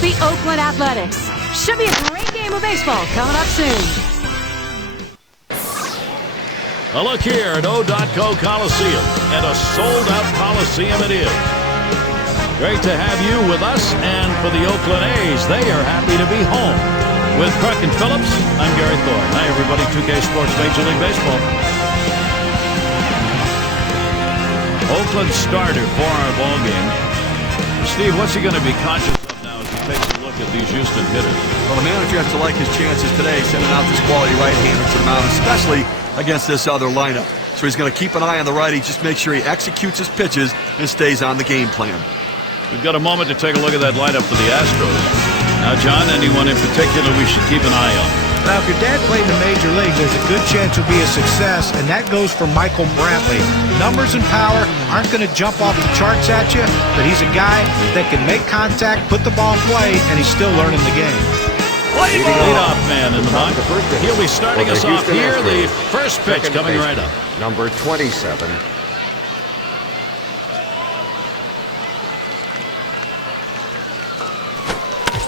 the Oakland Athletics. Should be a great game of baseball coming up soon. A look here at O.co Coliseum, and a sold-out Coliseum it is. Great to have you with us, and for the Oakland A's, they are happy to be home. With Clark and Phillips, I'm Gary Thorne. Hi, everybody. 2K Sports Major League Baseball. Oakland starter for our ball game. Steve, what's he going to be conscious of now as he takes a look at these Houston hitters? Well, the manager has to like his chances today, sending out this quality right-hander to the mound, especially against this other lineup. So he's going to keep an eye on the righty, just make sure he executes his pitches and stays on the game plan. We've got a moment to take a look at that lineup for the Astros. Now, John, anyone in particular we should keep an eye on? Now, if your dad played in the major leagues, there's a good chance he'll be a success, and that goes for Michael Brantley. Numbers and power aren't going to jump off the charts at you, but he's a guy that can make contact, put the ball in play, and he's still learning the game. Leadoff man in the box. He'll be starting us off here. The first pitch coming right up. Number 27.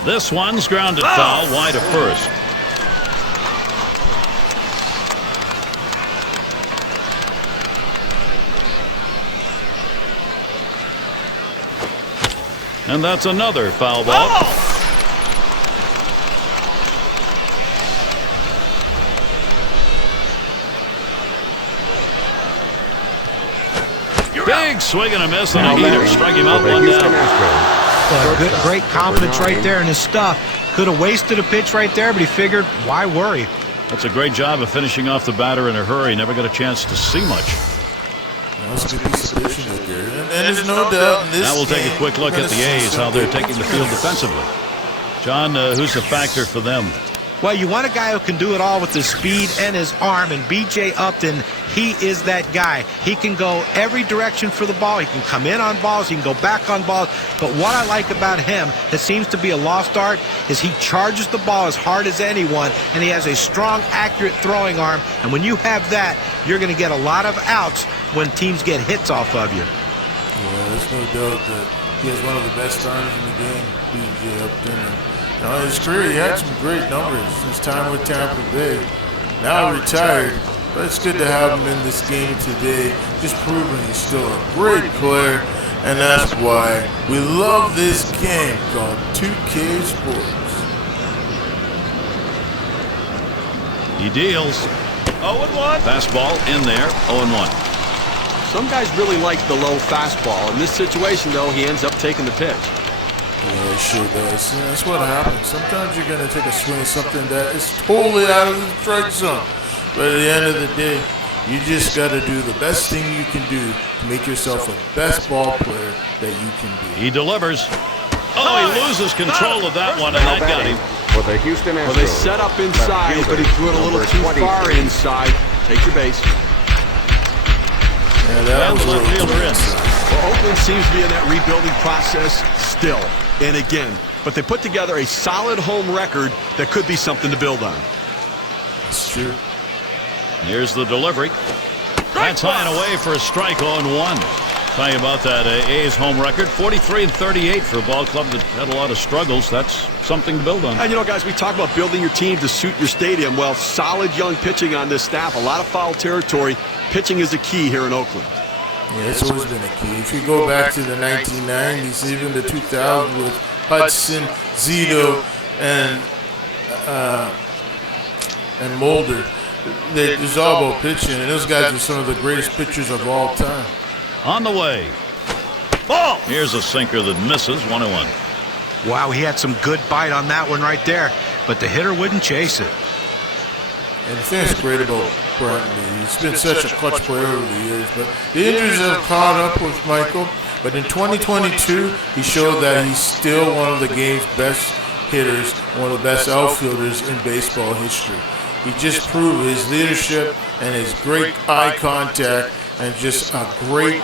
This one's grounded foul, wide of first. And that's another foul ball. Big swing and a miss on a heater. Strike him out, one down. Great confidence right there in his stuff. Could have wasted a pitch right there, but he figured, why worry? That's a great job of finishing off the batter in a hurry. Never got a chance to see much. That's a good piece of pitching right there. And there's no doubt in this now we'll take a game, quick look at the A's, how they're taking the field defensively. John, who's the factor for them? Well, you want a guy who can do it all with his speed and his arm, and B.J. Upton, he is that guy. He can go every direction for the ball. He can come in on balls. He can go back on balls. But what I like about him, that seems to be a lost art, is he charges the ball as hard as anyone, and he has a strong, accurate throwing arm. And when you have that, you're going to get a lot of outs when teams get hits off of you. Yeah, there's no doubt that he has one of the best arms in the game, B.J. Upton. In his career, he had some great numbers. His time with Tampa Bay, now retired, but it's good to have him in this game today, just proving he's still a great player, and that's why we love this game called 2K Sports. He deals. 0-1. Fastball in there, 0-1. Some guys really like the low fastball. In this situation, though, he ends up taking the pitch. Yeah, it sure does. And that's what happens. Sometimes you're going to take a swing at something that is totally out of the strike zone. But at the end of the day, you just got to do the best thing you can do to make yourself the best ball player that you can be. He delivers. Oh, he loses control of that one, and that got him. For the Houston Astros. Well, they set up inside, but he threw it a little too far inside. Take your base. Yeah, that was a little fielder in. Well, Oakland seems to be in that rebuilding process still. And again, but they put together a solid home record that could be something to build on. It's true. Here's the delivery. That's high and away for a strike, 0-1. Tell you about that A's home record, 43-38 for a ball club that had a lot of struggles. That's something to build on. And you know, guys, we talk about building your team to suit your stadium. Well, solid young pitching on this staff, a lot of foul territory. Pitching is the key here in Oakland. Yeah, it's always been a key. If you go back to the 1990s, even the 2000s with Hudson, Zito, and Mulder, there's all about pitching, and those guys are some of the greatest pitchers of all time. On the way. Ball! Here's a sinker that misses, 1-1. Wow, he had some good bite on that one right there, but the hitter wouldn't chase it. And the thing that's great about Brantley, he's been such a clutch player over the years, but the injuries have caught up with Michael. But in 2022, he showed that he's still one of the game's best hitters, one of the best outfielders in baseball history. He just proved his leadership and his great eye contact and just a great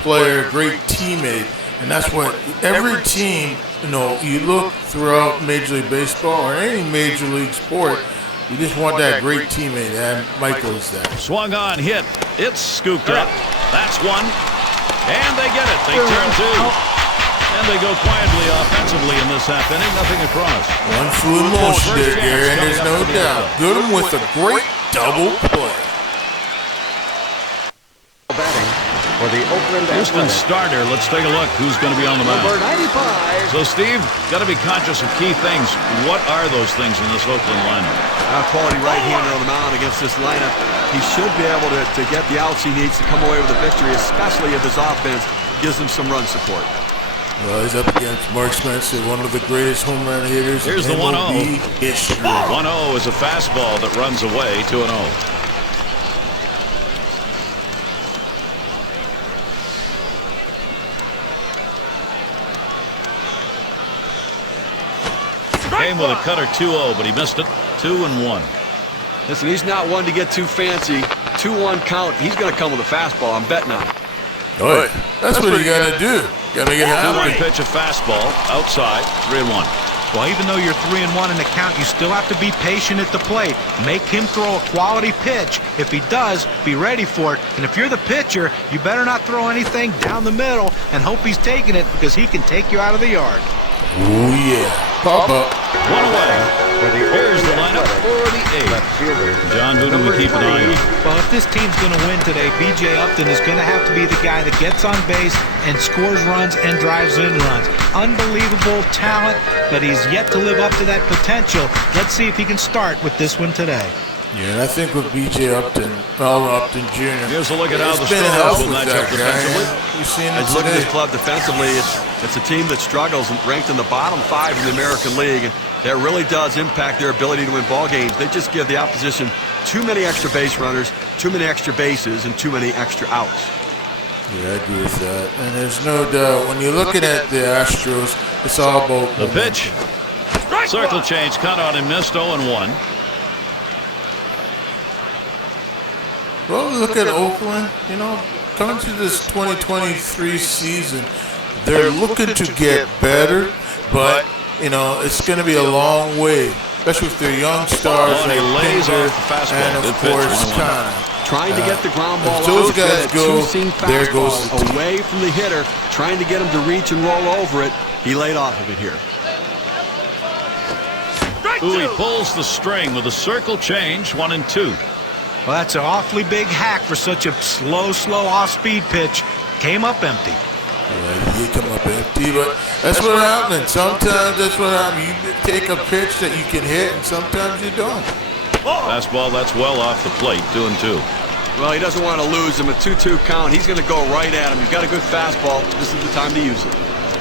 player, great teammate. And that's what every team, you look throughout Major League Baseball or any Major League sport, you just want that great teammate, and Michael is that. Swung on, hit. It's scooped up. That's one. And they get it. They turn two. And And they go quietly offensively in this half inning. Nothing across. One fluid motion there, Gary, and there's no doubt. Goodham with a great double play. Batting for the Oakland Houston Athletics. starter. Let's take a look who's going to be on the Number mound. 95. So, Steve, got to be conscious of key things. What are those things in this Oakland lineup? A quality right-hander on the mound against this lineup. He should be able to get the outs he needs to come away with a victory, especially if his offense gives him some run support. Well, he's up against Mark Spencer, one of the greatest home run hitters Here's in the 1-0. MLB history. 1-0 is a fastball that runs away. 2-0. Came with a cutter 2-0, but he missed it. 2-1. Listen, he's not one to get too fancy. 2-1 count. He's going to come with a fastball. I'm betting on it. Right. That's what you got to do. Got to make it Two-one happen. pitch, a fastball outside. 3-1. Well, even though you're 3-1 in the count, you still have to be patient at the plate. Make him throw a quality pitch. If he does, be ready for it. And if you're the pitcher, you better not throw anything down the middle and hope he's taking it, because he can take you out of the yard. Oh, yeah. Pop up. One away. For the Here's the Oakland lineup Athletics. for the Left eighth. fielder. John, who do we keep an eye on? Well, if this team's going to win today, B.J. Upton is going to have to be the guy that gets on base and scores runs and drives in runs. Unbelievable talent, but he's yet to live up to that potential. Let's see if he can start with this one today. Yeah, and I think with B.J. Upton, Upton Jr., Here's a look at how the it's been Stars help will with match that up defensively. guy. You've seen it As look at today. this club defensively, it's a team that struggles and ranked in the bottom 5 in the American League, and that really does impact their ability to win ball games. They just give the opposition too many extra base runners, too many extra bases, and too many extra outs. Yeah, I agree with that. And there's no doubt, when you're looking at the Astros, it's all about The pitch. Circle change, cut on and missed. 0-1. Well, look at Oakland. You know, coming to this 2023 season, they're looking to get better, but, you know, it's going to be a long way, especially with their young stars Oh, and he like lays Pinder off the fastball. and, Good of pitch, course, 1-1. Kana. Trying to get the ground ball if those out, guys that go, two-seam there goes fastball the team. away from the hitter, trying to get him to reach and roll over it. He laid off of it here. Ooh, he pulls the string with a circle change. 1-2. Well, that's an awfully big hack for such a slow off-speed pitch. Came up empty. Yeah, you come up empty, but that's what happens. Sometimes that's what happens. You take a pitch that you can hit, and sometimes you don't. Fastball, that's well off the plate. 2-2. Well, he doesn't want to lose him. A 2-2 count. He's going to go right at him. He's got a good fastball. This is the time to use it.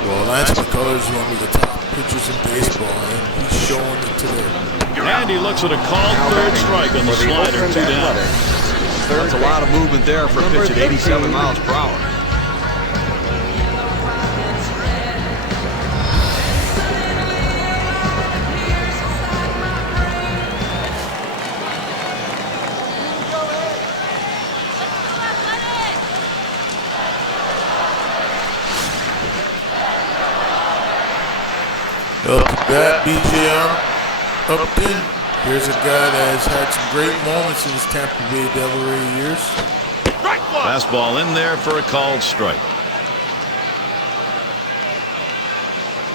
Well, Lance McCullers is one of the top pitchers in baseball, and he's showing it today. And he looks at a called third strike on the For the slider. Oakland 2 down. Athletics. That's a lot of movement there for a pitch at 87 miles per hour. Up to bat, B.J. Upton. Here's a guy that has had some great moments in his Tampa Bay Devil Ray years. Fastball in there for a called strike.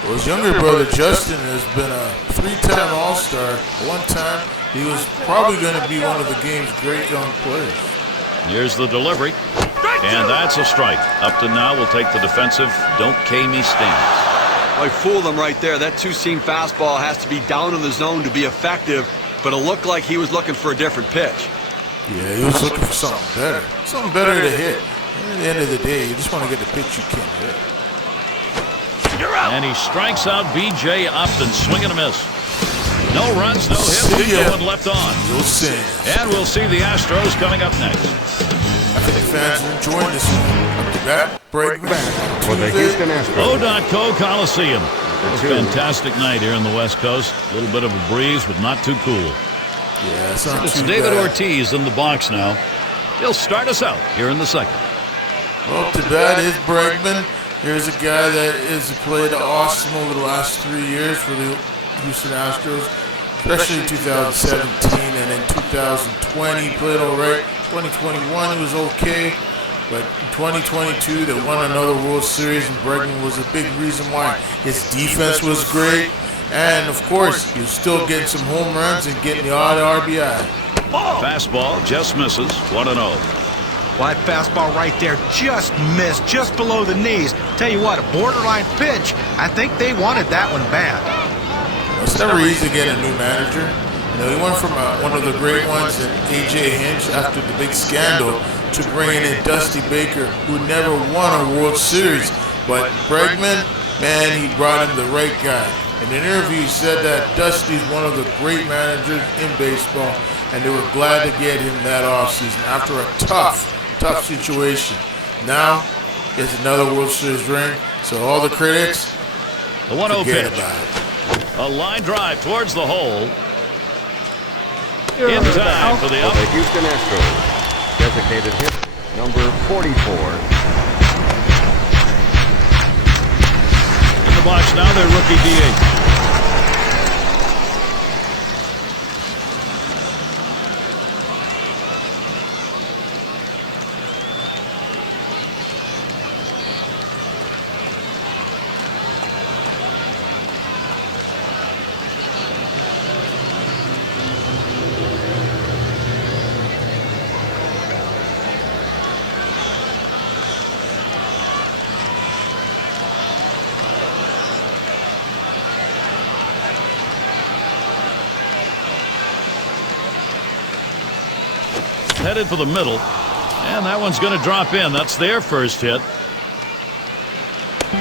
Well, his younger brother Justin has been a 3-time All-Star. One time, he was probably going to be one of the game's great young players. Here's the delivery. And that's a strike. Upton now will take the defensive don't K me stance. Well, he fooled him right there. That two-seam fastball has to be down in the zone to be effective, but it looked like he was looking for a different pitch. Yeah, he was looking for something better. Something better to hit. And at the end of the day, you just want to get the pitch you can hit. And he strikes out B.J. Upton. Swing and a miss. No runs, no hits, See ya. no one left on. You'll sing. And we'll see the Astros coming up next. I think fans are enjoying this one. Up to bat, break back. For the Houston Astros. O.co Coliseum. It's a fantastic night here on the West Coast. A little bit of a breeze, but not too cool. Yeah, it's not It's too David bad. Ortiz in the box now. He'll start us out here in the second. Well, to bat is Bregman. Here's a guy that has played awesome over the last 3 years for the Houston Astros, especially in 2017 and in 2020 he played all right. 2021 he was okay. But in 2022, they won another World Series, and Bregman was a big reason why. His defense was great, and of course, he was still getting some home runs and getting the odd RBI. Fastball just misses. 1-0. Well, that fastball right there just missed, just below the knees. Tell you what, a borderline pitch. I think they wanted that one bad. It's never easy to get a new manager. You know, he went from one of the great ones in A.J. Hinch after the big scandal to bringing in Dusty Baker, who never won a World Series. But Bregman, man, he brought in the right guy. In an interview, he said that Dusty's one of the great managers in baseball, and they were glad to get him that offseason after a tough situation. Now, it's another World Series ring, so all the critics, The 1-0 forget pitch. about it. A line drive towards the hole. In time for the For out. the Houston Astros, designated hit number 44. In the box now, their rookie DH. Headed for the middle, and that one's going to drop in. That's their first hit.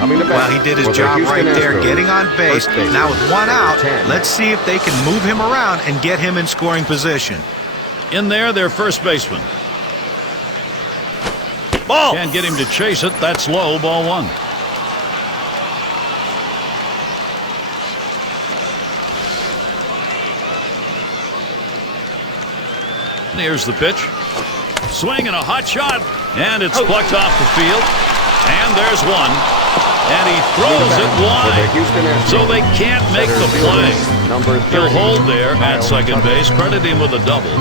Coming to bat Well, he did his for the job Houston right there, Astros, getting on base. first baseman, Now with one out, 10. let's see if they can move him around and get him in scoring position. In there, their first baseman. Ball! Can't get him to chase it. That's low. Ball 1. Here's the pitch. Swing and a hot shot. And it's plucked off the field. And there's one. And he throws it For the wide. Houston Astros, So they can't make center the play. fielder, number 30. He'll hold there at Kyle second Tucker. base. Credit him with a double.